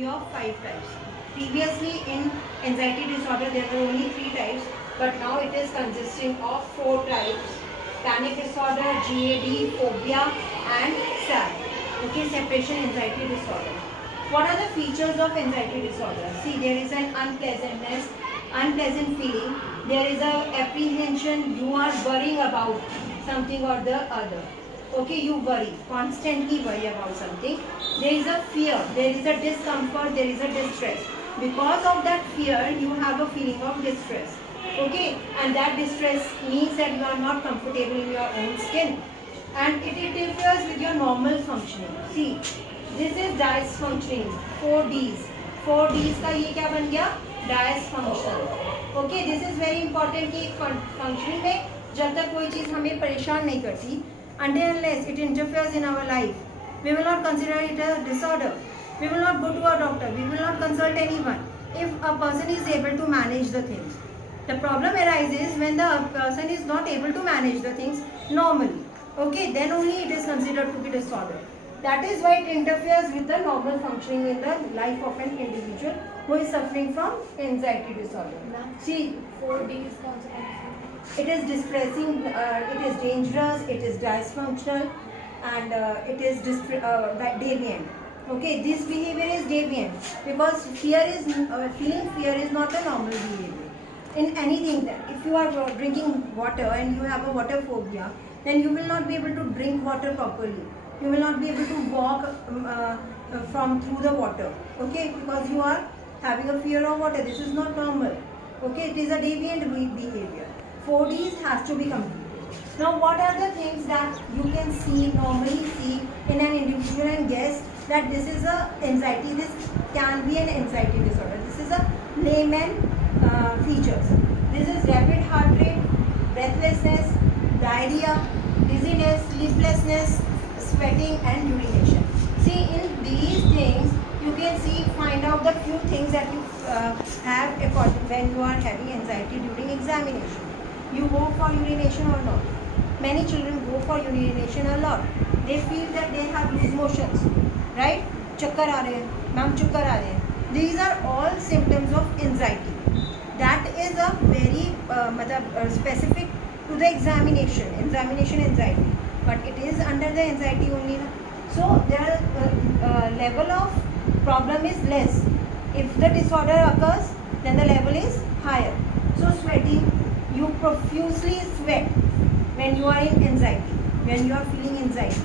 be of 5 types. Previously in anxiety disorder there were only 3 types, but now it is consisting of 4 types: panic disorder, GAD, phobia and SAD. Okay, separation anxiety disorder. What are the features of anxiety disorder? See, there is an unpleasantness, unpleasant feeling. There is a apprehension. You are worrying about something or the other. Okay, you worry, constantly worry about something. There is a fear, there is a discomfort, there is a distress. Because of that fear, you have a feeling of distress. Okay, and that distress means that you are not comfortable in your own skin, and it interferes with your normal functioning. See, this is dysfunctioning. 4 Ds. 4 Ds का ये क्या बन गया? Dysfunctional. Okay, this is very important कि functioning में जब तक कोई चीज़ हमें परेशान नहीं करती, until unless it interferes in our life, we will not consider it a disorder. We will not go to a doctor. We will not consult anyone. If a person is able to manage the things, the problem arises when the person is not able to manage the things normally. Okay, then only it is considered to be disorder. That is why it interferes with the normal functioning in the life of an individual who is suffering from anxiety disorder. See, 4D is also. it is distressing, it is dangerous, it is dysfunctional, and it is deviant. Okay, this behavior is deviant because fear is feeling fear is not a normal behavior. In anything, that if you are drinking water and you have a water phobia, then you will not be able to drink water properly. You will not be able to walk from through the water. Okay, because you are having a fear of water. This is not normal. Okay, it is a deviant behavior. 4Ds has to be completed. Now, what are the things that you can normally see in an individual and guess that this is a anxiety? This can be an anxiety disorder. This is a layman features. This is rapid heart rate, breathlessness, diarrhea, dizziness, sleeplessness, sweating and urination. See, in these things you can find out the few things that you have when you are having anxiety during examination. You go for urination or not? Many children go for urination a lot. They feel that they have loose motions, right? Chakkar aa rahe hain, ma'am chakkar aa rahe hain. These are all symptoms of anxiety. That is a very specific to the examination anxiety, but it is under the anxiety only. So their level of problem is less. If the disorder occurs, then the level is higher. So sweating, you profusely sweat when you are in anxiety, when you are feeling anxiety,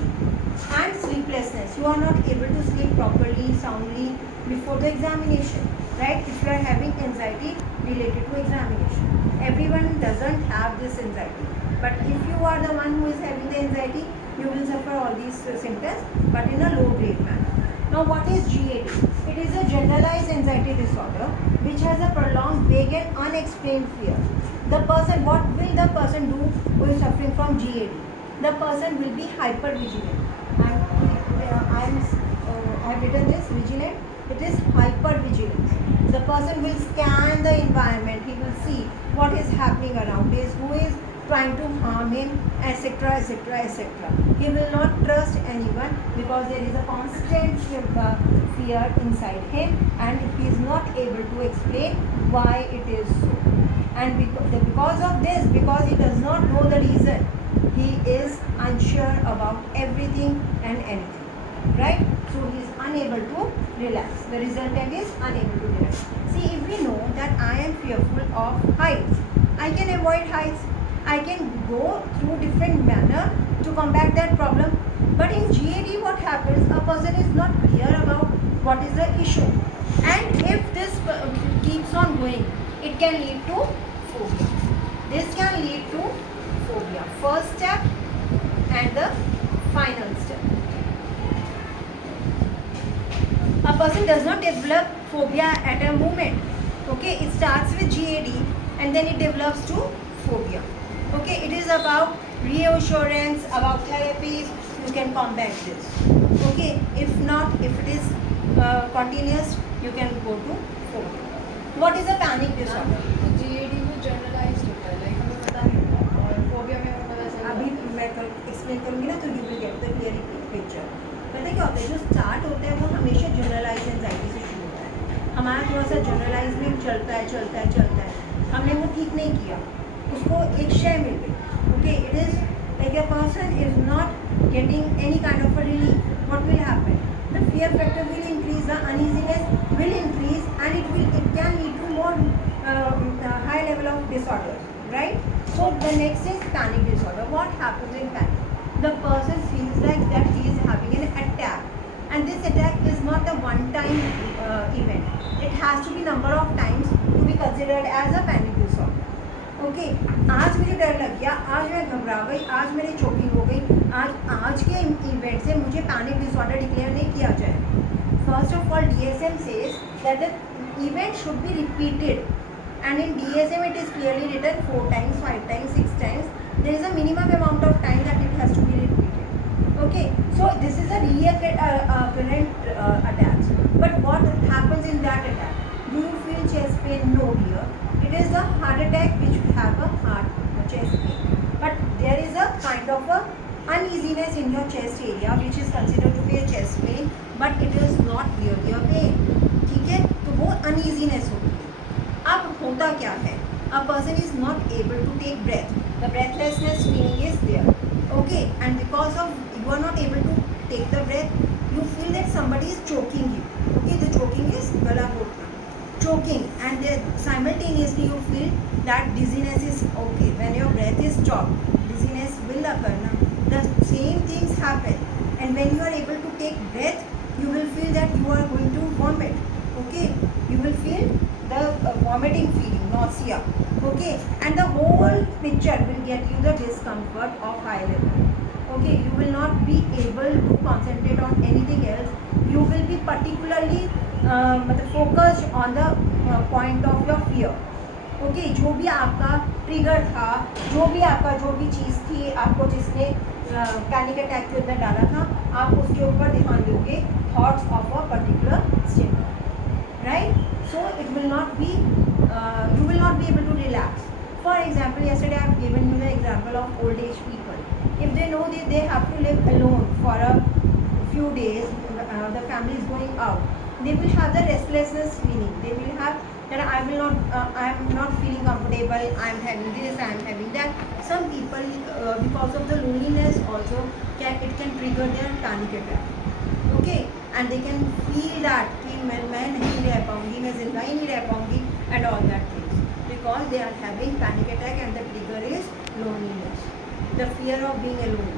and sleeplessness. You are not able to sleep properly, soundly before the examination, right? If you are having anxiety related to examination, everyone doesn't have this anxiety, but if you are the one who is having the anxiety, you will suffer all these symptoms, but in a low grade manner. Now, what is GAD? It is a generalized anxiety disorder which has a prolonged, vague and unexplained fear. The person, what will the person do who is suffering from GAD? The person will be hyper vigilant. I have written this vigilant. It is hyper vigilance. The person will scan the environment. He will see what is happening around him, who is trying to harm him, etc., etc., etc. He will not trust anyone because there is a constant fear inside him, and he is not able to explain why it is so. And because of this, because he does not know the reason, he is unsure about everything and anything, right? So he is unable to relax. The resultant is unable to relax. See, if we know that I am fearful of heights, I can avoid heights. I can go through different manner to combat that problem. But in GAD, what happens? A person is not clear about what is the issue, and if this keeps on going, it can lead to phobia. This can lead to phobia. First step and the final step. A person does not develop phobia at a moment. Okay, it starts with GAD and then it develops to phobia. Okay, it is about reassurance, about therapies. You can combat this. Okay, if not, if it is continuous, you can go to phobia. What is a panic disorder? GAD में generalized होता है, like हमें पता नहीं होता, और phobia में हमें पता चलता है. अभी मैं एक्सप्लेन करूँगी ना तो you will get the clear picture. पता है क्या होता है, जो स्टार्ट होता है वो हमेशा जनरलाइज एंजाइटी से शुरू होता हमारा थोड़ा सा जनरलाइजमेंट चलता है, हमने वो ठीक नहीं किया, उसको एक शेयर मिल गई. Okay, it is like a person is not getting any kind of a relief. What will happen? The fear factor will increase, the uneasiness will increase, and it can lead to more high level of disorder, right? So the next is panic disorder. What happens in panic? The person feels like that he is having an attack, and this attack is not a one-time event. It has to be number of times to be considered as a panic disorder. Okay, आज मुझे डर लग गया, आज मैं घबरा गई, आज मेरी चोकिंग हो गई, आज के इवेंट से मुझे पैनिक डिसऑर्डर डिक्लेयर नहीं किया जाए. First of all DSM says that the event should be repeated, and in DSM it is clearly written 4 times, 5 times, 6 times. There is a minimum amount of time that it has to be repeated. Okay, so this is a recurrent attacks. But what happens in that attack? Do you feel chest pain? No, dear. It is a heart attack which have a heart chest pain. But there is a kind of a uneasiness in your chest area which is considered to be a chest pain, but it is not really a pain. ठीक है, तो वो uneasiness होती है. अब होता क्या है? A person is not able to take breath. The breathlessness feeling is there. Okay, and because of you are not able to take the breath, you feel that somebody is choking you. Okay, the choking is gala घोटना. Choking, and then simultaneously you feel that dizziness is okay. When your breath is stopped, dizziness will occur. Now, the same things happen, and when you are able to take breath, you will feel that you are going to vomit. Okay, you will feel the vomiting feeling, nausea. Okay, and the whole picture will get you the discomfort of high level. Okay, you will not be able to concentrate on anything else. You will be particularly focused on the point of your fear. Okay, जो भी आपका trigger था, जो भी चीज़ थी आपको जिसने panic attack के अंदर डाला था, आप उसके ऊपर ध्यान दोगे, thoughts of a particular state, right? So it will not be, you will not be able to relax. For example, yesterday I have given you the example of old age people. If they know that they have to live alone for a few days, the family is going out, they will have the restlessness feeling. They will have that I am not feeling comfortable, I am having this, I am having that. Some people, because of the loneliness also, it can trigger their panic attack. Okay, and they can feel that कि मैं नहीं रह पाऊँगी, मैं जिंदा ही नहीं रह पाऊँगी, and all that things, because they are having panic attack and the trigger is loneliness, the fear of being alone.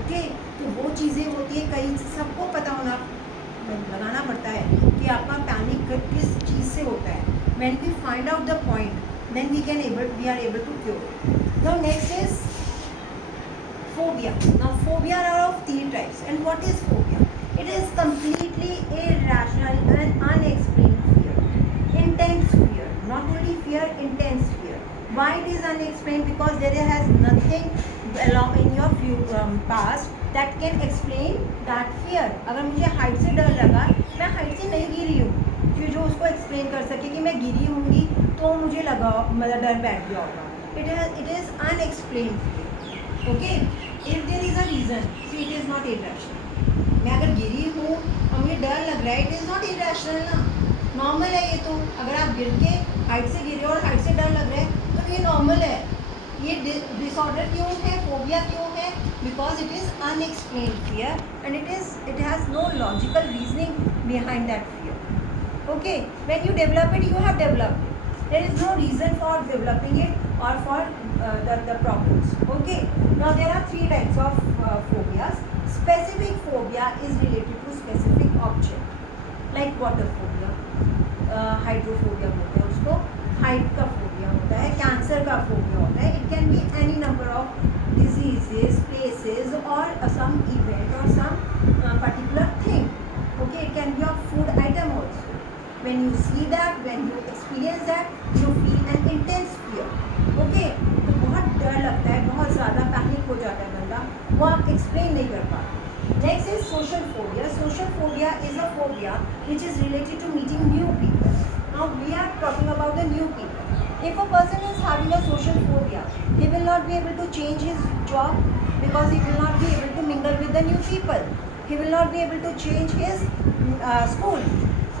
Okay, तो वो चीज़ें होती है, कई सबको पता होना लगाना पड़ता है कि आपका पैनिक किस चीज़ से होता है. When we find out the point, then we are able to cure it. Now next is phobia. Now phobia are of 3 types. And what is phobia? It is completely irrational and unexplained fear. Intense fear. Not only fear, intense fear. Why it is unexplained? Because there has nothing along in your past that can explain that fear. अगर मुझे height से डर लगा, मैं height से नहीं गिरी हूँ, फिर जो उसको एक्सप्लेन कर सके कि मैं गिरी होंगी तो मुझे लगा मतलब डर बैठ गया होगा. It is unexplained fear. Okay, if there is a reason, see it is not irrational. मैं अगर गिरी हूँ और मुझे डर लग रहा है, it is not irrational ना, नॉर्मल है ये. तो अगर आप गिर के हाइट से गिरे और हाइट से डर लग रहा है तो ये नॉर्मल है. ये डिसऑर्डर क्यों है, फोबिया क्यों है? Because it is unexplained fear and it has no logical reasoning behind that fear. Okay, when you develop it, you have developed it. There is no reason for developing it or for the problems. Okay, now there are 3 types of phobias. Specific phobia is related to specific object, like water phobia, hydrophobia बोलते हैं उसको, height का phobia होता है, cancer का phobia होता है. It can be any number of diseases, places, or some event or some particular thing. Okay, it can be a food item also. When you see that, when you experience that, you feel an intense fear. Okay, तो बहुत डर लगता है, बहुत ज़्यादा panic हो जाता है बंदा, वो आप एक्सप्लेन नहीं कर पाते. Next is social phobia. Social phobia is a phobia which is related to meeting new people. Now we are talking about the new people. If a person is having a social phobia, he will not be able to change his job because he will not be able to mingle with the new people. He will not be able to change his school.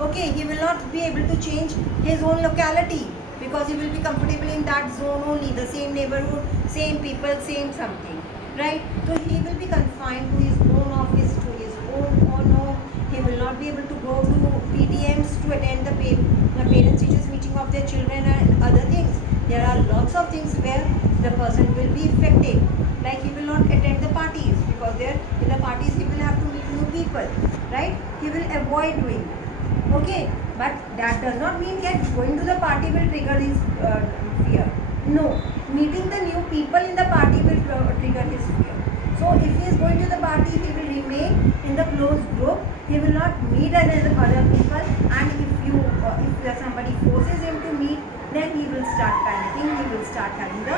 Okay, he will not be able to change his own locality because he will be comfortable in that zone only, the same neighborhood, same people, same something, right? So he will be confined to his own office, to his own home. He will not be able to go to PTMs to attend the parents teachers meeting of their children and other things. There are lots of things where the person will be affected. Like he will not attend the parties because there in the parties he will have to meet new people, right? He will avoid doing it. Okay, but that does not mean that going to the party will trigger his fear. No, meeting the new people in the party will trigger his fear. So if he is going to the party, he will remain in the close group. He will not meet other people. And if somebody forces him to meet, then he will start panicking. He will start having the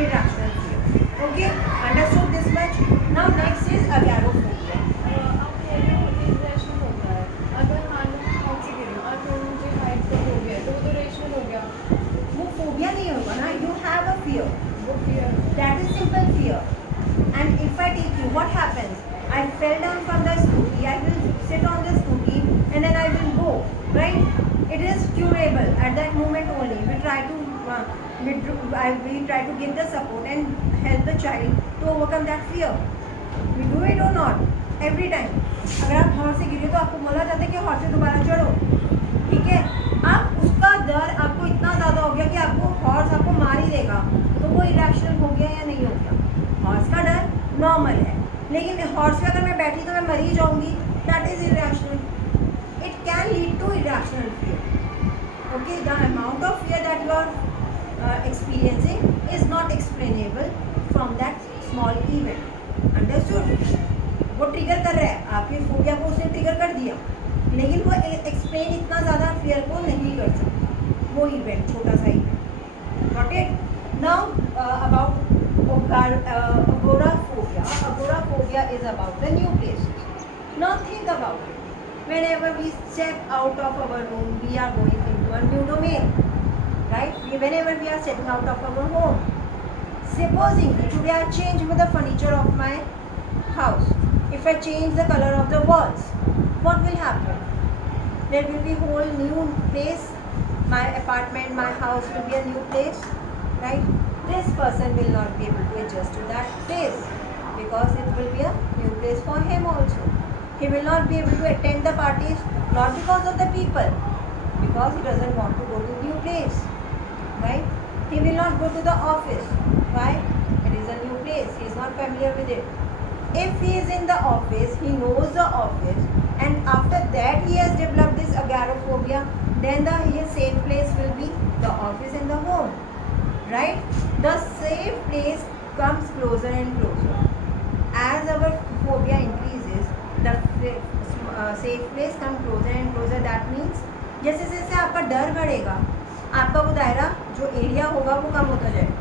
irrational fear. Okay, understood this much? Now next is agoraphobia. आप कह रहे हो irrational हो गया है, अगर मान लो मैं हाउस से गिरी हूँ और फिर मुझे हाइट कम हो गया है, तो वो तो रेशनल हो गया, वो फोबिया नहीं होगा ना. You have a fear. वो fear. That is simple fear. And if I take you, what happens? I fell down from the scooty. I will sit on the scooty and then I will go. Right? It is curable at that moment only. We try to give the support and help the child to overcome that fear. We do it or not? Every time. अगर आप horse से गिरे तो आपको बोला जाता है कि हॉर्स से दोबारा चढ़ो. ठीक है. अब उसका डर आपको इतना ज़्यादा हो गया कि आपको हॉर्स आपको मार ही देगा. तो वो इरेशनल हो गया या नहीं हो गया? हॉर्स का डर नॉर्मल है, लेकिन हॉर्स पे अगर मैं बैठी तो मैं मर ही जाऊंगी. That is irrational. It can lead to irrational fear. Okay, the amount of fear that you are experiencing is not explainable from that small event. Understood? वो ट्रिगर कर रहा है आपके फोबिया को, उसने ट्रिगर कर दिया, लेकिन वो एक्सप्लेन इतना ज़्यादा फियर को नहीं कर सकता. वो इवेंट, छोटा सा event. Got it? Now about agoraphobia. Agoraphobia is about the new places. Now think about it. Whenever we step out of our room, we are going into a new domain, right? Whenever we are stepping out of our home, supposing today I change the furniture of my house. If I change the color of the walls, what will happen? There will be whole new place. My apartment, my house will be a new place, right? This person will not be able to adjust to that place because it will be a new place for him also. He will not be able to attend the parties, not because of the people, because he doesn't want to go to new place, right? He will not go to the office. Why? It is a new place. He is not familiar with it. If he is in the office, he knows the office, and after that he has developed this agoraphobia, then his safe place will be the office and the home. Right? The safe place comes closer and closer. As our phobia increases, the safe place comes closer and closer. That means जैसे जैसे आपका डर बढ़ेगा, आपका वो दायरा जो area होगा वो कम होता जाएगा.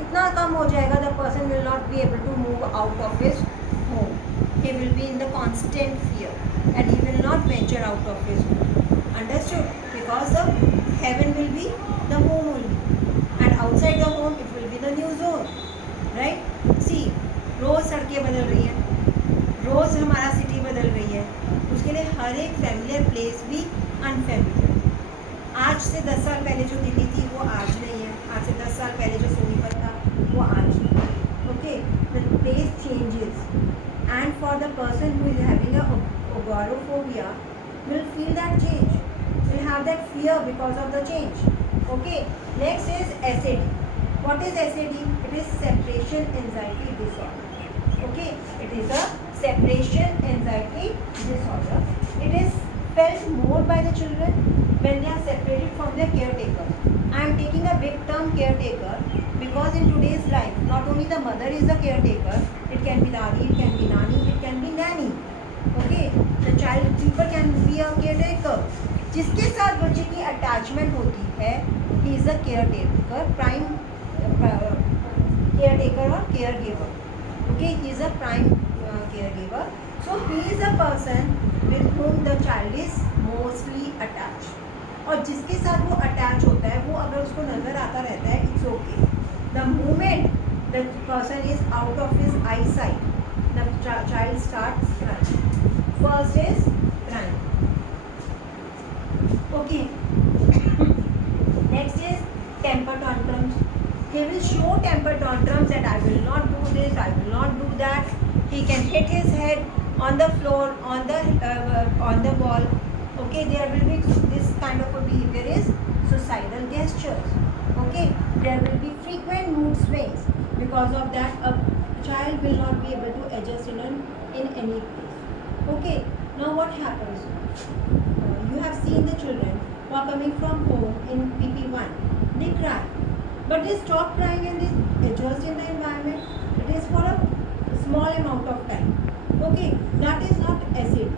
इतना कम हो जाएगा, the person will not be able to move out of his home. He will be in the constant fear and he will not venture out of his home. Understood? Because the heaven will be the home only. And outside the home it will be the new zone, right? See, रोज सड़कें बदल रही हैं, रोज हमारा city बदल रही है, उसके लिए हर एक फैमिलियर प्लेस भी अनफैमिलियर. आज से 10 साल पहले जो दिल्ली थी वो आज नहीं है. आज से 10 साल पहले जो सोनीपत था वो आज नहीं है. Okay, the place changes and for the person who is having a agoraphobia will feel that change, will have that fear because of the change. Okay, next is SAD. What is SAD? It is separation anxiety disorder. Okay, it is a separation anxiety disorder. It is felt more by the children when they are separated from their caretaker. I am taking a big term caretaker because in today's life, not only the mother is a caretaker, it can be dadi, it can be nani, it can be nanny. Okay, the child keeper can be a caretaker. जिसके साथ बच्चे की attachment होती है, he is a caretaker, prime caretaker or caregiver. Okay, he is a prime caregiver. So he is a person with whom the child is mostly attached. और जिसके साथ वो अटैच होता है, वो अगर उसको नज़र आता रहता है, it's okay. The moment the person is out of his I site, the child starts crying. First is crying. Okay. Next is temper tantrums. He will show temper tantrums that I will not do this, I will not do that. He can hit his head on the floor, on the wall. Okay, there will be this kind of a behavior is suicidal gestures. Okay, there will be frequent mood swings. Because of that, a child will not be able to adjust in any place. Okay, now what happens? You have seen the children who are coming from home in PP1. They cry. But they stop crying and they adjust in the environment. It is for a small amount of time. Okay, that is not SAD.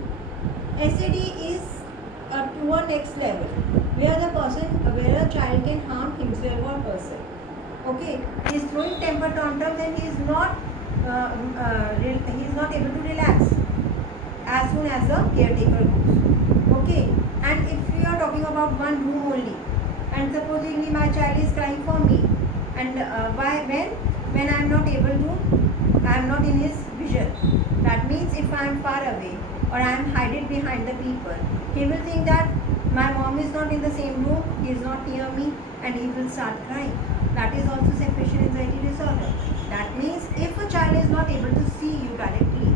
SAD is to a next level where a child can harm himself or herself. Okay, he is throwing temper tantrums and he is not able to relax as soon as the caretaker goes. Okay, and if we are talking about one room only, and supposingly my child is crying for me, and when I am not able to, I am not in his vision. That means if I am far away or I am hidden behind the people, he will think that my mom is not in the same room, he is not near me, and he will start crying. That is also separation anxiety disorder. That means if a child is not able to see you directly,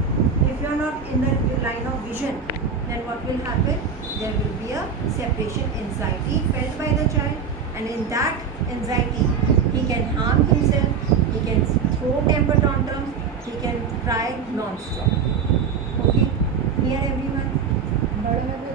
if you are not in the line of vision, then what will happen? There will be a separation anxiety felt by the child, and in that anxiety, he can harm himself, he can throw temper tantrums, he can cry non-stop. Okay, clear everyone? बड़े में भी